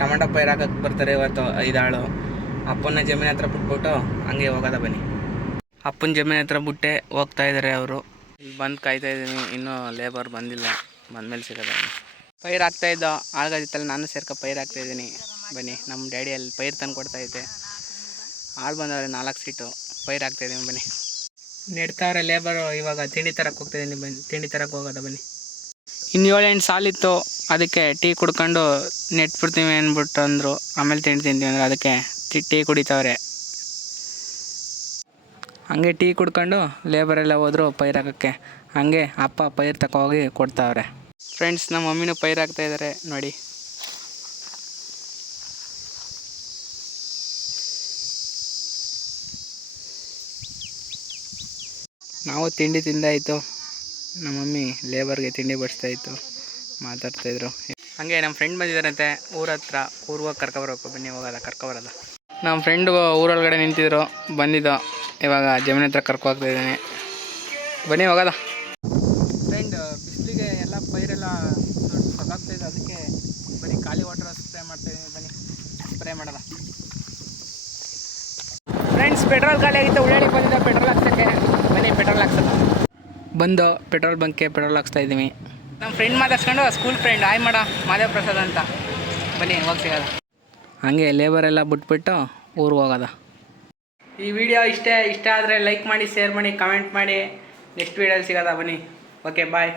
Tomato ಪೈರು ಹಾಕಕ್ಕೆ ಬರ್ತಾರೆ ಇವತ್ತು 5 ಆಳು. ಅಪ್ಪನ ಜಮೀನ್ ಹತ್ರ ಬಿಟ್ಬಿಟ್ಟು ಹಂಗೆ ಹೋಗೋದ ಬನ್ನಿ. ಅಪ್ಪನ ಜಮೀನ್ ಹತ್ರ ಬಿಟ್ಟೆ ಹೋಗ್ತಾ ಇದ್ದಾರೆ ಅವರು. ಇಲ್ಲಿ ಬಂದು ಕಾಯ್ತಾ ಇದ್ದೀನಿ, ಇನ್ನೂ ಲೇಬರ್ ಬಂದಿಲ್ಲ, ಬಂದಮೇಲೆ ಸಿಗೋದ. ಪೈರು ಹಾಕ್ತಾಯಿದ್ದೋ ಆಗೋದಿತ್ತಲ್ಲ, ನಾನು ಸೇರ್ಕೊ ಪೈರು ಹಾಕ್ತಾಯಿದ್ದೀನಿ. ಬನ್ನಿ, ನಮ್ಮ ಡ್ಯಾಡಿ ಅಲ್ಲಿ ಪೈರು ತಂದು ಕೊಡ್ತಾಯಿದ್ದೆ. ಆಳು ಬಂದವ್ರೆ 4 ಸೀಟು, ಪೈರು ಹಾಕ್ತಾಯಿದ್ದೀನಿ ಬನ್ನಿ. ನೆಡ್ತಾವ್ರೆ ಲೇಬರು. ಇವಾಗ ತಿಂಡಿ ತರಕ್ಕೆ ಹೋಗ್ತಾಯಿದ್ದೀನಿ, ಬನ್ನಿ ತಿಂಡಿ ತರಕ್ಕೆ ಹೋಗೋದ ಬನ್ನಿ. ಇನ್ನು 7-8 ಸಾಲಿತ್ತು, ಅದಕ್ಕೆ ಟೀ ಕುಡ್ಕೊಂಡು ನೆಟ್ಬಿಡ್ತೀವಿ ಅಂದ್ಬಿಟ್ಟು ಅಂದರು. ಆಮೇಲೆ ತಿಂಡಿ ತಿಂತೀವಿ ಅಂದ್ರೆ ಅದಕ್ಕೆ ಟೀ ಕುಡಿತಾವ್ರೆ. ಹಂಗೆ ಟೀ ಕುಡ್ಕೊಂಡು ಲೇಬರೆಲ್ಲ ಹೋದ್ರು ಪೈರು ಹಾಕೋಕ್ಕೆ. ಹಂಗೆ ಅಪ್ಪ ಪೈರು ತಗೋಗಿ ಕೊಡ್ತಾವ್ರೆ. ಫ್ರೆಂಡ್ಸ್, ನಮ್ಮ ಮಮ್ಮಿನೂ ಪೈರು ಹಾಕ್ತಾಯಿದ್ದಾರೆ ನೋಡಿ. ನಾವು ತಿಂಡಿ ತಿಂದಾಯಿತು. ನಮ್ಮ ಮಮ್ಮಿ ಲೇಬರ್ಗೆ ತಿಂಡಿ ಬಡಿಸ್ತಾಯಿತ್ತು, ಮಾತಾಡ್ತಾಯಿದ್ರು. ಹಾಗೆ ನಮ್ಮ ಫ್ರೆಂಡ್ ಬಂದಿದ್ದಾರಂತೆ ಊರ ಹತ್ರ. ಊರಿಗೆ ಕರ್ಕೊಬರ್ಬೇಕು, ಬನ್ನಿ ಹೋಗೋದ ಕರ್ಕೊಬರೋದ. ನಮ್ಮ ಫ್ರೆಂಡು ಊರೊಳಗಡೆ ನಿಂತಿದ್ರು, ಬಂದಿದ್ದು. ಇವಾಗ ಜಮೀನ್ ಹತ್ರ ಕರ್ಕೋಗ್ತಾಯಿದ್ದೀನಿ, ಬನ್ನಿ ಹೋಗೋದ. ಫ್ರೆಂಡ್, ಬಿಸಿಲಿಗೆ ಎಲ್ಲ ಪೈರೆಲ್ಲ ಸೊಗಾಗ್ತಾಯಿದೆ, ಅದಕ್ಕೆ ಬರೀ ಖಾಲಿ ವಾಟರ್ ಸ್ಪ್ರೇ ಮಾಡ್ತಾಯಿದ್ದೀನಿ. ಬನ್ನಿ ಸ್ಪ್ರೇ ಮಾಡೋದ. ಫ್ರೆಂಡ್ಸ್, ಪೆಟ್ರೋಲ್ ಖಾಲಿ ಆಗಿತ್ತು, ಉಳ್ಳಾಡಿಗೆ ಬಂದಿದ್ದ ಪೆಟ್ರೋಲ್ ಹಾಕ್ಸೋಕ್ಕೆ. ಬನ್ನಿ ಪೆಟ್ರೋಲ್ ಹಾಕ್ಸೋದ. ಬಂದು ಪೆಟ್ರೋಲ್ ಬಂಕ್ಗೆ ಪೆಟ್ರೋಲ್ ಹಾಕ್ಸ್ತಾ ಇದ್ದೀವಿ. ನಮ್ಮ ಫ್ರೆಂಡ್ ಮಾತಾಡ್ಸ್ಕೊಂಡು ಸ್ಕೂಲ್ ಫ್ರೆಂಡ್ ಆಯ್ ಮಾಡ ಮಾದೇವ್ ಪ್ರಸಾದ್ ಅಂತ. ಬನ್ನಿ ಹೋಗಿ ಸಿಗೋದ. ಹಾಗೆ ಲೇಬರೆಲ್ಲ ಬಿಟ್ಬಿಟ್ಟು ಊರಿಗೆ ಹೋಗೋದ. ಈ ವಿಡಿಯೋ ಇಷ್ಟ ಆದರೆ ಲೈಕ್ ಮಾಡಿ, ಶೇರ್ ಮಾಡಿ, ಕಮೆಂಟ್ ಮಾಡಿ. ನೆಕ್ಸ್ಟ್ ವೀಡಿಯೋಲಿ ಸಿಗೋದ ಬನ್ನಿ. ಓಕೆ ಬಾಯ್.